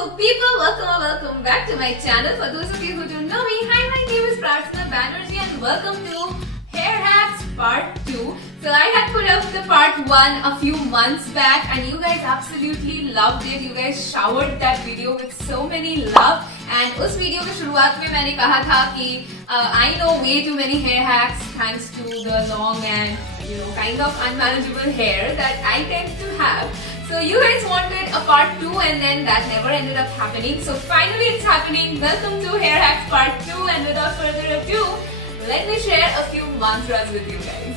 beautiful people, welcome back to my channel. For those of you who don't know me, hi, my name is Prarthana Banerjee and welcome to Hair Hacks Part 2. So I had put up the Part 1 a few months back and you guys absolutely loved it. You guys showered that video with so many love. And उस video के शुरुआत में मैंने कहा था कि I know way too many hair hacks thanks to the long and kind of unmanageable hair that I tend to have. So you guys wanted a part 2 and then that never ended up happening. So finally it's happening. Welcome to Hair Hacks Part 2 and without further ado, let me share a few mantras with you guys.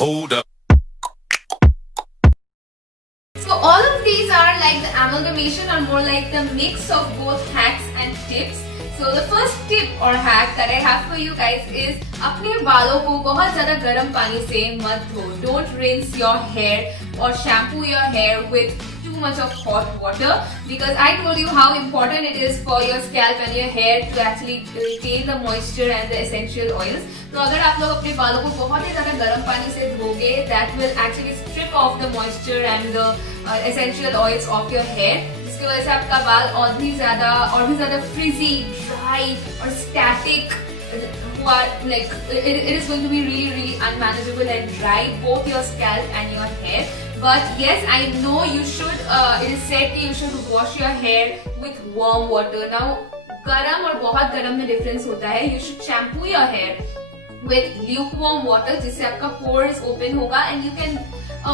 Hold up. So all of these are like the amalgamation or more like the mix of both hacks and tips. So the first tip or hack that I have for you guys is अपने बालों को बहुत ज़्यादा गर्म पानी से मत धो. Don't rinse your hair or shampoo your hair with too much of hot water because I told you how important it is for your scalp and your hair to actually retain the moisture and the essential oils. तो अगर आप लोग अपने बालों को बहुत ही ज़्यादा गर्म पानी से धोगे, that will actually strip off the moisture and the essential oils of your hair. इसकी वजह से आपका बाल और भी ज़्यादा frizzy, dry और static like it is going to be really unmanageable and dry both your scalp and your hair. But yes, I know you should it is said that you should wash your hair with warm water. Now गरम और बहुत गरम में difference होता है. You should shampoo your hair with lukewarm water जिससे आपका pores open होगा and you can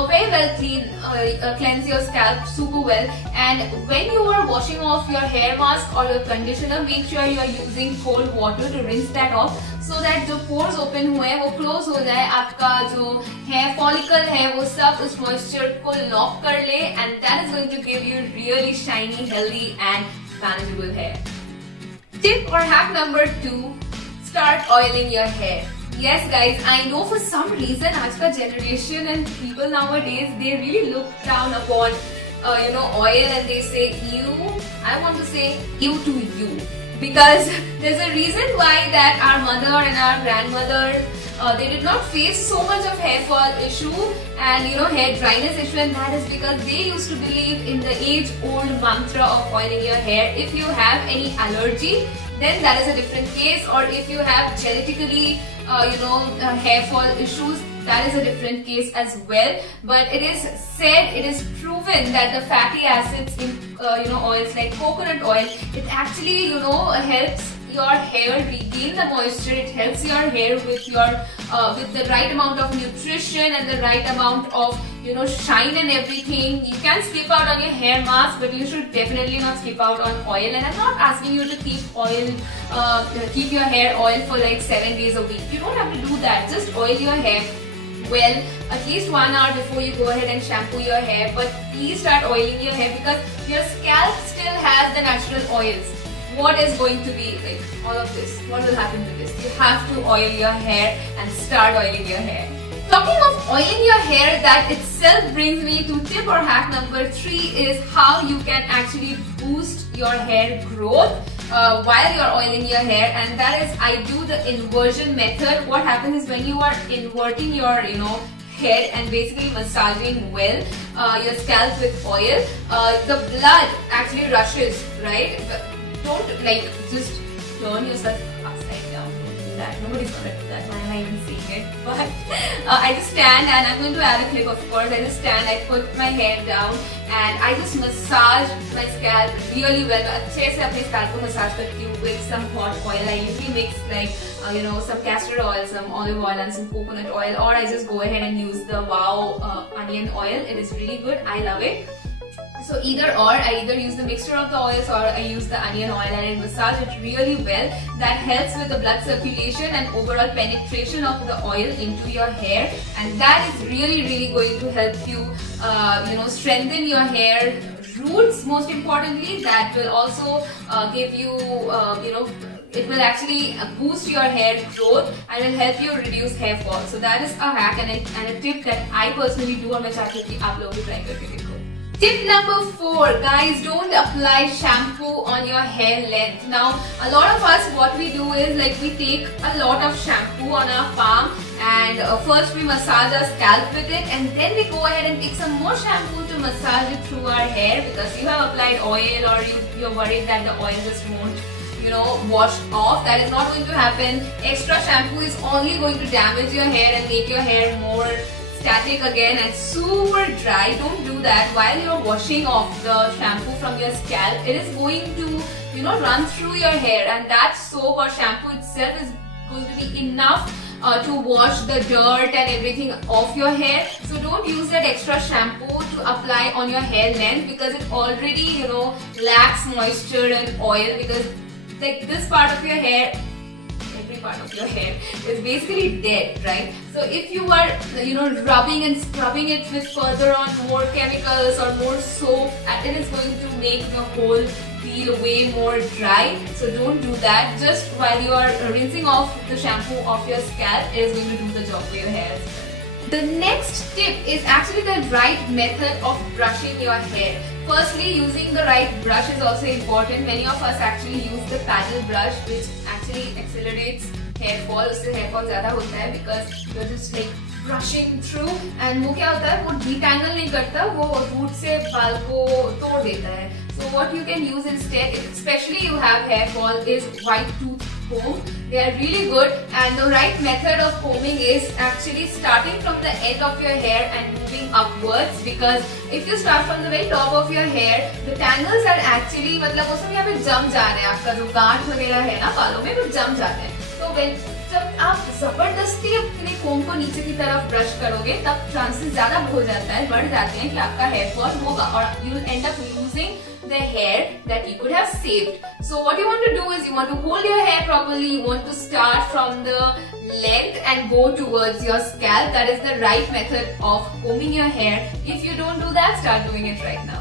very well cleanse your scalp super well. And when you are washing off your hair mask or your conditioner, make sure you are using cold water to rinse that off so that जो pores open हुए हैं वो close हो जाए, आपका जो hair follicle है वो सब उस moisture को lock कर ले and that is going to give you really shiny, healthy and manageable hair. Tip or hack number 2, start oiling your hair. Yes guys, I know for some reason आज का generation and people nowadays they really look down upon oil and they say ew. I want to say ew to you because there's a reason why that our mother and our grandmother they did not face so much of hair fall issue and hair dryness issue, and that is because they used to believe in the age-old mantra of oiling your hair. If you have any allergy, then that is a different case, or if you have genetically hair fall issues, that is a different case as well. But it is said, it is proven that the fatty acids in oils like coconut oil, it actually helps your hair regain the moisture. It helps your hair with your with the right amount of nutrition and the right amount of shine and everything. You can skip out on your hair mask, but you should definitely not skip out on oil. And I'm not asking you to keep your hair oil for like 7 days a week. You don't have to do that. Just oil your hair well at least 1 hour before you go ahead and shampoo your hair. But please start oiling your hair because your scalp still has the natural oils. What is going to be like all of this? What will happen to this? You have to oil your hair and start oiling your hair. Talking of oiling your hair, that itself brings me to tip or hack number 3 is how you can actually boost your hair growth while you're oiling your hair, and that is I do the inversion method. What happens is when you are inverting your hair and basically massaging well your scalp with oil, the blood actually rushes, right? But don't just turn yourself upside down. Do that. Nobody's gonna do that. Why am I even saying it? But I just stand and I'm going to add a clip of course. I just stand, I put my hair down and I just massage my scalp really well. अच्छे से अपने scalp को massage करती हूँ with some hot oil. I usually mix some castor oil, some olive oil and some coconut oil, or I just go ahead and use the Wow onion oil. It is really good. I love it. So I either use the mixture of the oils or I use the onion oil and I massage it really well. That helps with the blood circulation and overall penetration of the oil into your hair, and that is really going to help you strengthen your hair roots. Most importantly, that will also give you it will actually boost your hair growth and will help you reduce hair fall. So that is a hack and a tip that I personally do और मैं चाहती हूँ कि आप लोग भी try करके देखो. Tip number 4, guys, don't apply shampoo on your hair length. Now, a lot of us, what we do is like we take a lot of shampoo on our palm and first we massage our scalp with it, and then we go ahead and take some more shampoo to massage it through our hair because you have applied oil or you're worried that the oil just won't wash off. That is not going to happen. Extra shampoo is only going to damage your hair and make your hair more static again and super dry. Don't do that while you're washing off the shampoo from your scalp. It is going to run through your hair, and that soap or shampoo itself is going to be enough to wash the dirt and everything off your hair. So don't use that extra shampoo to apply on your hair length because it already lacks moisture and oil, because like this part of your hair, every part of your hair is basically dead, right? So if you are rubbing and scrubbing it with further on more chemicals or more soap, it is going to make the whole feel way more dry. So don't do that. Just while you are rinsing off the shampoo off your scalp, it is going to do the job for your hair as well. The next tip is actually the right method of brushing your hair. Firstly, using the right brush is also important. Many of us actually use the paddle brush, which actually accelerates hair fall. उससे hair fall ज़्यादा होता है because you're just like brushing through, and वो क्या होता है, वो detangle नहीं करता, वो root से बाल को तोड़ देता है. So what you can use instead, especially you have hair fall, is white tooth comb. They are really good, and the right method of combing is actually starting from the end of your hair and moving upwards, because if you start from the very top of your hair, the tangles are actually मतलब वो सब यहाँ पे जम जा रहे हैं. आपका जो गांठ वगैरह है ना बालों में, वो जम जाते हैं. तो जब आप जबरदस्ती अपने कोम को नीचे की तरफ ब्रश करोगे, तब चांसेस ज्यादा हो जाता है, बढ़ जाते हैं कि आपका हेयर फॉल होगा और you will end up losing the hair that you could have saved. So what you want to do is you want to hold your hair properly. You want to start from the length and go towards your scalp. That is the right method of combing your hair. If you don't do that, start doing it right now.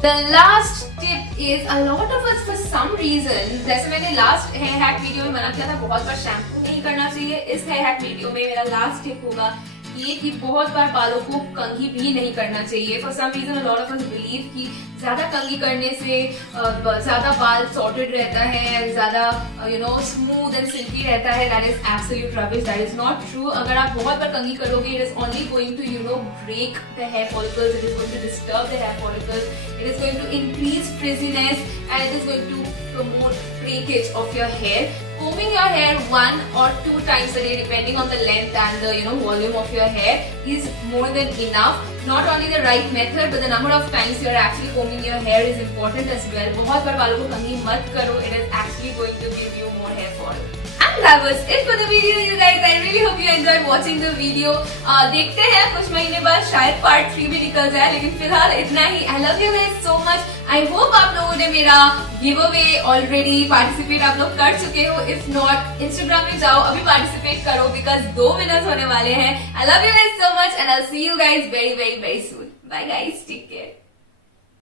The last tip is, a lot of us for some reason, जैसे मैंने last hair hack video में मना किया था बहुत बार shampoo नहीं करना चाहिए, इस hair hack video में मेरा last tip होगा ये कि बहुत बार बालों को कंघी भी नहीं करना चाहिए. For some reason a lot of us believe कि ज्यादा कंघी करने से ज्यादा बाल सॉर्टेड रहता है, ज्यादा स्मूथ एंड सिल्की रहता है. That is absolute rubbish. That is not true. अगर आप बहुत बार कंघी करोगे, it is only going to break the hair follicles. It is going to disturb the hair follicles. It is going to increase frizziness, and it is going to promote breakage of your hair. Combing your hair 1 or 2 times a day, depending on the length and the volume of your hair, is more than enough. Not only the right method, but the number of times you are actually combing your hair is important as well. बहुत बार बालों को कंघी मत करो. It is actually going to give you more hair fall. And that was it for the video, you guys. I really hope you enjoyed watching the video. देखते हैं कुछ महीने बाद शायद part 3 भी निकल जाए, लेकिन फिलहाल इतना ही. I love you guys so much. I hope आप लोगों ने मेरा giveaway already participate आप लोग कर चुके हो. If not, Instagram में जाओ, अभी participate करो, because 2 winners होने वाले हैं. I love you guys so much, and I'll see you guys very, very, very soon. Bye guys, take care.